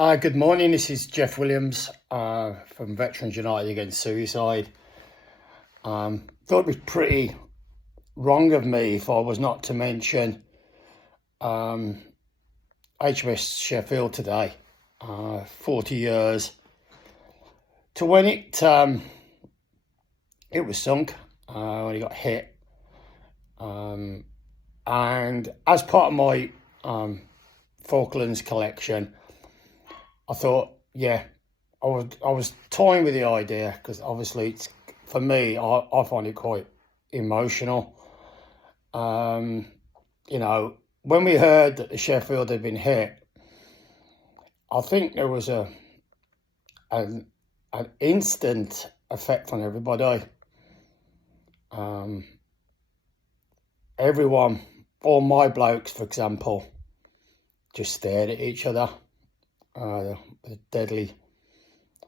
Good morning, this is Jeff Williams from Veterans United Against Suicide. Thought it was pretty wrong of me if I was not to mention HMS Sheffield today, 40 years to when it was sunk, when it got hit. And as part of my Falklands collection, I thought, yeah, I was toying with the idea because obviously it's, for me, I find it quite emotional. You know, when we heard that the Sheffield had been hit, I think there was an instant effect on everybody. Everyone, all my blokes, for example, just stared at each other. A deadly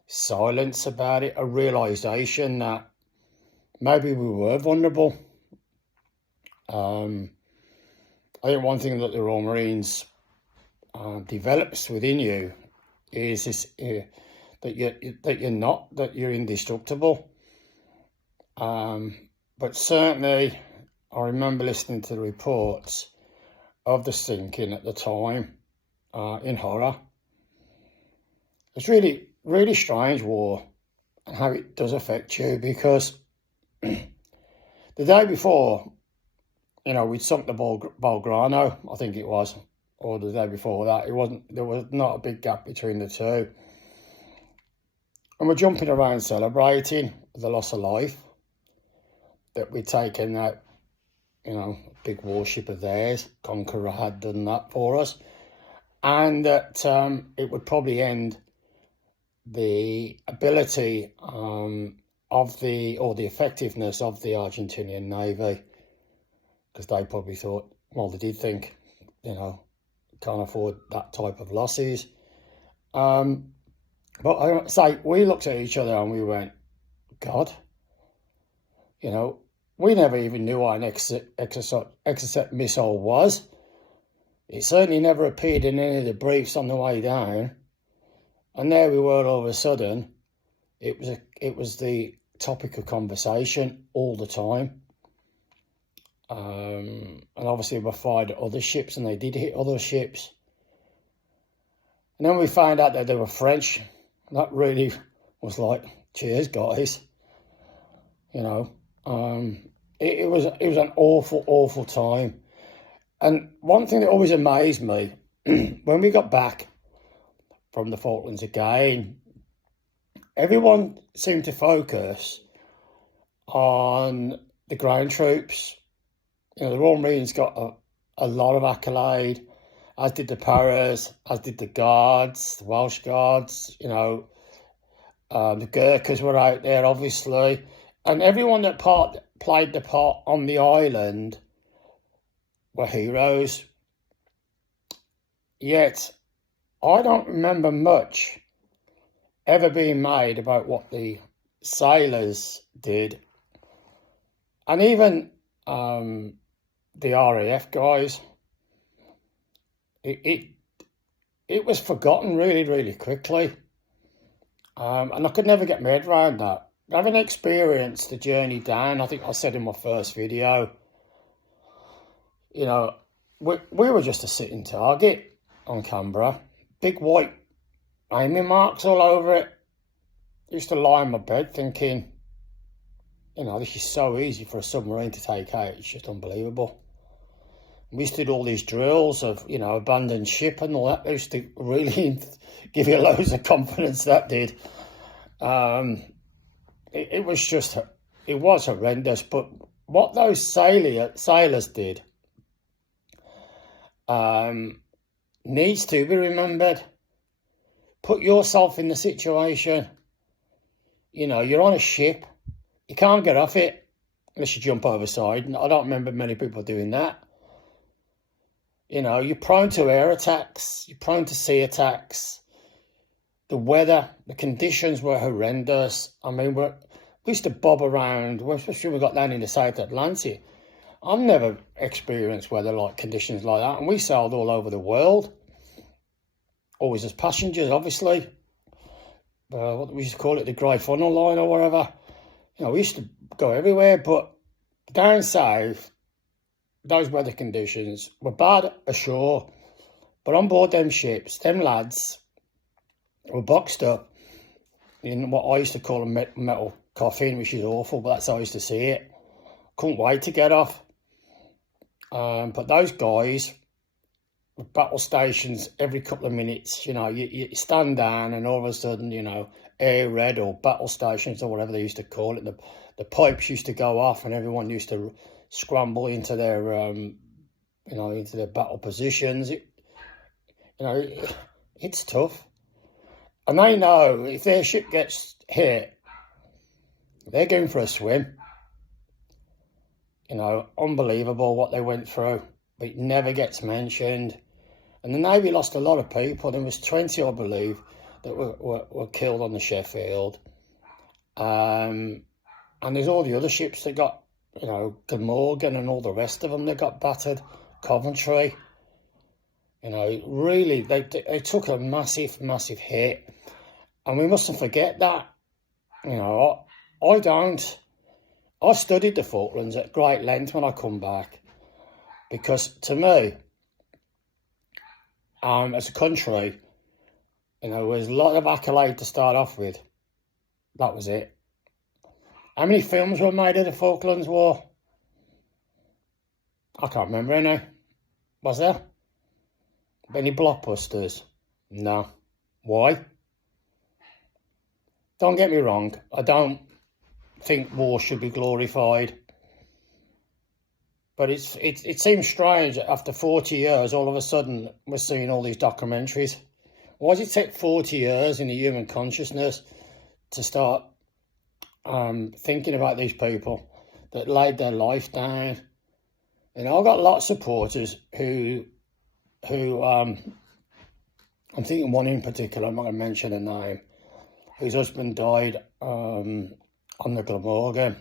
silence about it, a realisation that maybe we were vulnerable. I think one thing that the Royal Marines develops within you is this, that you're indestructible. But certainly, I remember listening to the reports of the sinking at the time in horror. It's really, really strange, war, and how it does affect you, because the day before, you know, we'd sunk the Belgrano, I think it was, or the day before that. There was not a big gap between the two. And we're jumping around celebrating the loss of life, that we'd taken that, you know, big warship of theirs, Conqueror, had done that for us, and that it would probably end the ability of the effectiveness of the Argentinian Navy, because they probably thought, well, they did think, you know, can't afford that type of losses. But I say, we looked at each other and we went, God, you know, we never even knew what an Exocet missile was. It certainly never appeared in any of the briefs on the way down. And there we were all of a sudden. It was the topic of conversation all the time. And obviously we fired at other ships, and they did hit other ships. And then we found out that they were French. That really was like, cheers, guys. You know, it was an awful, awful time. And one thing that always amazed me, when we got back from the Falklands again, everyone seemed to focus on the ground troops. You know, the Royal Marines got a lot of accolade, as did the Paras, as did the Guards, the Welsh Guards, you know, the Gurkhas were out there, obviously. And everyone that played the part on the island were heroes. Yet, I don't remember much ever being made about what the sailors did. And even the RAF guys, it was forgotten really, really quickly. And I could never get my head around that. Having experienced the journey down, I think I said in my first video, you know, we were just a sitting target on Canberra. Big white aiming marks all over it. I used to lie on my bed thinking, you know, this is so easy for a submarine to take out. It's just unbelievable. We used to do all these drills of, you know, abandoned ship and all that. They used to really give you loads of confidence, that did. It was horrendous. But what those sailors did needs to be remembered. Put yourself in the situation. You know, you're on a ship. You can't get off it unless you jump overside. And I don't remember many people doing that. You know, you're prone to air attacks. You're prone to sea attacks. The weather, the conditions were horrendous. I mean, we used to bob around, especially when we got down in the South Atlantic. I've never experienced weather like conditions like that. And we sailed all over the world. always as passengers, obviously. What we used to call it, the Grey Funnel Line or whatever. You know, we used to go everywhere, but down south, those weather conditions were bad ashore. But on board them ships, them lads were boxed up in what I used to call a metal coffin, which is awful, but that's how I used to see it. Couldn't wait to get off. But those guys, battle stations every couple of minutes, you know, you stand down and all of a sudden, you know, air red or battle stations or whatever they used to call it, the pipes used to go off and everyone used to scramble into their, you know, into their battle positions. You know, it's tough. And they know if their ship gets hit, they're going for a swim. You know, unbelievable what they went through. But it never gets mentioned. And the Navy lost a lot of people. There was 20, I believe, that were killed on the Sheffield. And there's all the other ships that got, you know, Glamorgan and all the rest of them that got battered. Coventry. You know, really, they took a massive, massive hit. And we mustn't forget that. You know, I don't. I studied the Falklands at great length when I come back. Because to me, as a country, you know, there was a lot of accolade to start off with. That was it. How many films were made of the Falklands War? I can't remember any. Was there? Any blockbusters? No. Why? Don't get me wrong. I don't think war should be glorified. But it seems strange that after 40 years, all of a sudden, we're seeing all these documentaries. Why does it take 40 years in the human consciousness to start thinking about these people that laid their life down? You know, I've got lots of supporters who I'm thinking one in particular, I'm not going to mention a name, whose husband died on the Glamorgan.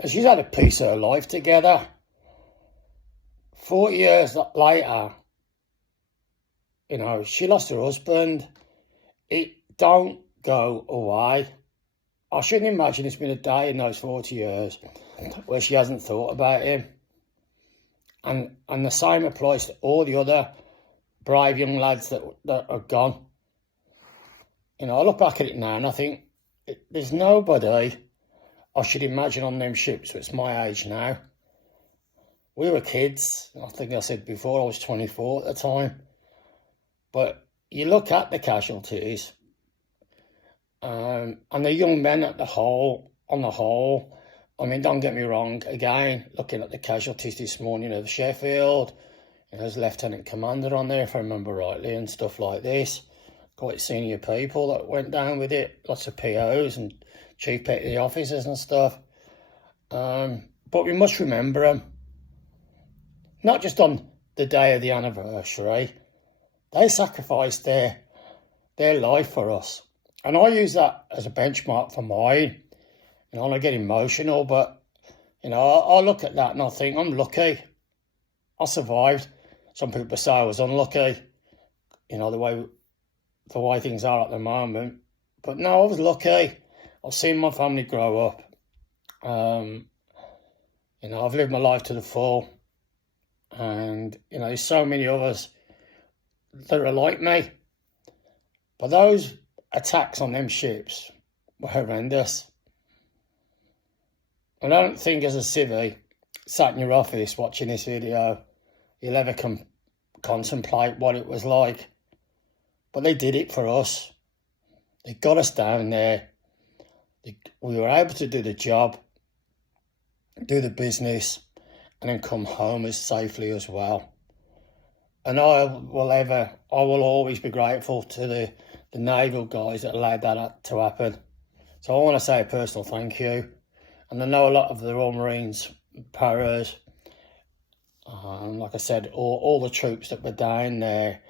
And she's had a piece of her life together. 40 years later, you know, she lost her husband. It don't go away. I shouldn't imagine it's been a day in those 40 years where she hasn't thought about him. And the same applies to all the other brave young lads that are gone. You know, I look back at it now and I think there's nobody I should imagine on them ships. So it's my age now. We were kids. I think I said before I was 24 at the time. But you look at the casualties, and the young men on the whole. I mean, don't get me wrong. Again, looking at the casualties this morning of Sheffield, and there's Lieutenant Commander on there, if I remember rightly, and stuff like this. Quite senior people that went down with it. Lots of POs and chief petty officers and stuff. But we must remember them. Not just on the day of the anniversary. They sacrificed their life for us. And I use that as a benchmark for mine. You know, I get emotional, but, you know, I look at that and I think, I'm lucky. I survived. Some people say I was unlucky. You know, the way things are at the moment. But no, I was lucky. I've seen my family grow up. You know, I've lived my life to the full. And, you know, there's so many others that are like me. But those attacks on them ships were horrendous. And I don't think as a civvy, sat in your office watching this video, you'll ever contemplate what it was like. But they did it for us. They got us down there. We were able to do the job, do the business, and then come home as safely as well. And I will always be grateful to the naval guys that allowed that to happen. So I want to say a personal thank you. And I know a lot of the Royal Marines, paras, like I said, all the troops that were down there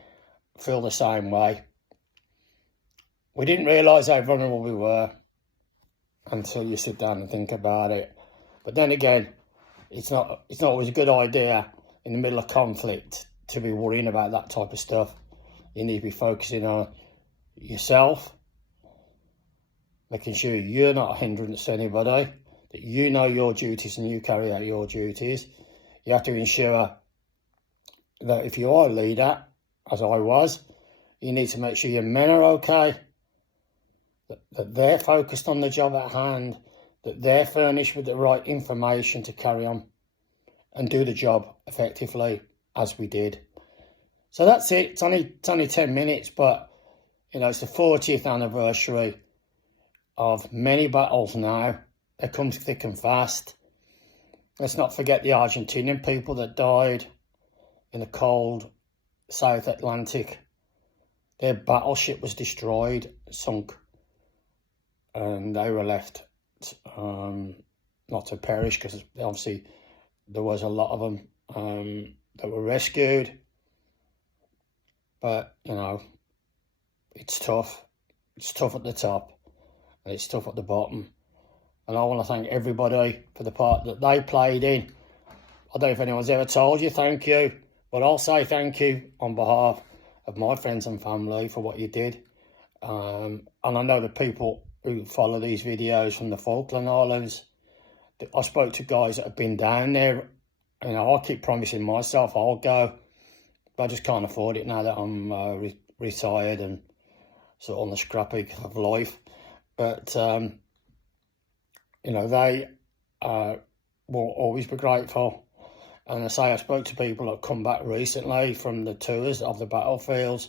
feel the same way. We didn't realise how vulnerable we were until you sit down and think about it. But then again, it's not always a good idea in the middle of conflict to be worrying about that type of stuff. You need to be focusing on yourself, making sure you're not a hindrance to anybody, that you know your duties and you carry out your duties. You have to ensure that if you are a leader, as I was, you need to make sure your men are okay, that they're focused on the job at hand, that they're furnished with the right information to carry on and do the job effectively, as we did. So that's it. It's only 10 minutes, but you know, it's the 40th anniversary of many battles now. They come thick and fast. Let's not forget the Argentinian people that died in the cold South Atlantic. Their battleship was destroyed, sunk, and they were left not to perish, because obviously there was a lot of them that were rescued. But, you know, it's tough. It's tough at the top and it's tough at the bottom. And I want to thank everybody for the part that they played in. I don't know if anyone's ever told you thank you, but I'll say thank you on behalf of my friends and family for what you did. And I know the people who follow these videos from the Falkland Islands, I spoke to guys that have been down there. You know, I keep promising myself I'll go, but I just can't afford it now that I'm retired and sort of on the scrap heap of life. But, you know, they will always be grateful. And I say I spoke to people that come back recently from the tours of the battlefields,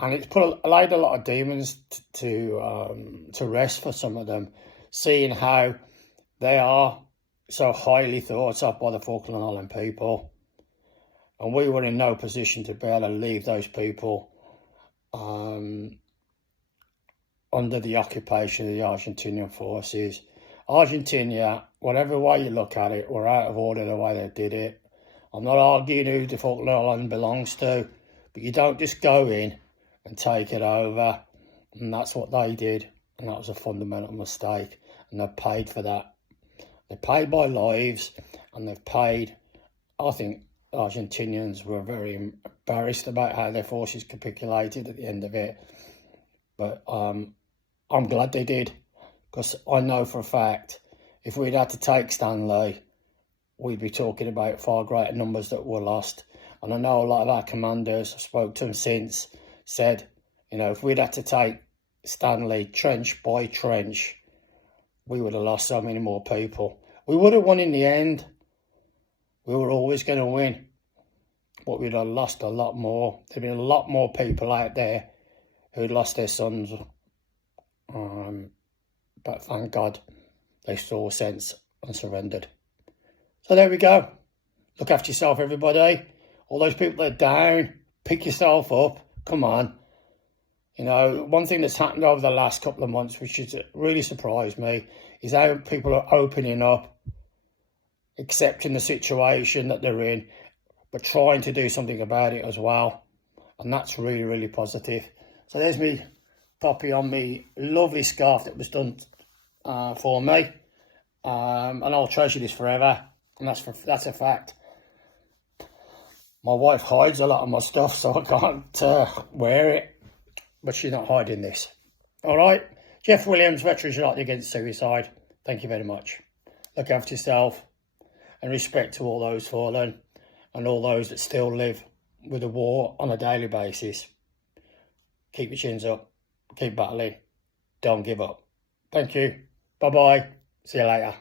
and it's laid a lot of demons to rest for some of them, seeing how they are so highly thought of by the Falkland Island people. And we were in no position to be able to leave those people under the occupation of the Argentinian forces. Argentina, whatever way you look at it, were out of order the way they did it. I'm not arguing who the Falkland Island belongs to, but you don't just go in and take it over. And that's what they did. And that was a fundamental mistake. And they've paid for that. They paid by lives, and they've paid. I think Argentinians were very embarrassed about how their forces capitulated at the end of it. But I'm glad they did, because I know for a fact if we'd had to take Stanley, we'd be talking about far greater numbers that were lost. And I know a lot of our commanders, I spoke to them since, said, you know, if we'd had to take Stanley trench by trench, we would have lost so many more people. We would have won in the end. We were always going to win, but we'd have lost a lot more. There'd been a lot more people out there who'd lost their sons. But thank God they saw sense and surrendered. So there we go. Look after yourself, everybody. All those people that are down, pick yourself up. Come on. You know, one thing that's happened over the last couple of months, which has really surprised me, is how people are opening up, accepting the situation that they're in, but trying to do something about it as well. And that's really, really positive. So there's me, Poppy, on me lovely scarf that was done for me. And I'll treasure this forever. And that's a fact. My wife hides a lot of my stuff, so I can't wear it. But she's not hiding this. All right. Jeff Williams, Veterans United Against Suicide. Thank you very much. Look after yourself, and respect to all those fallen and all those that still live with the war on a daily basis. Keep your chins up. Keep battling. Don't give up. Thank you. Bye-bye. See you later.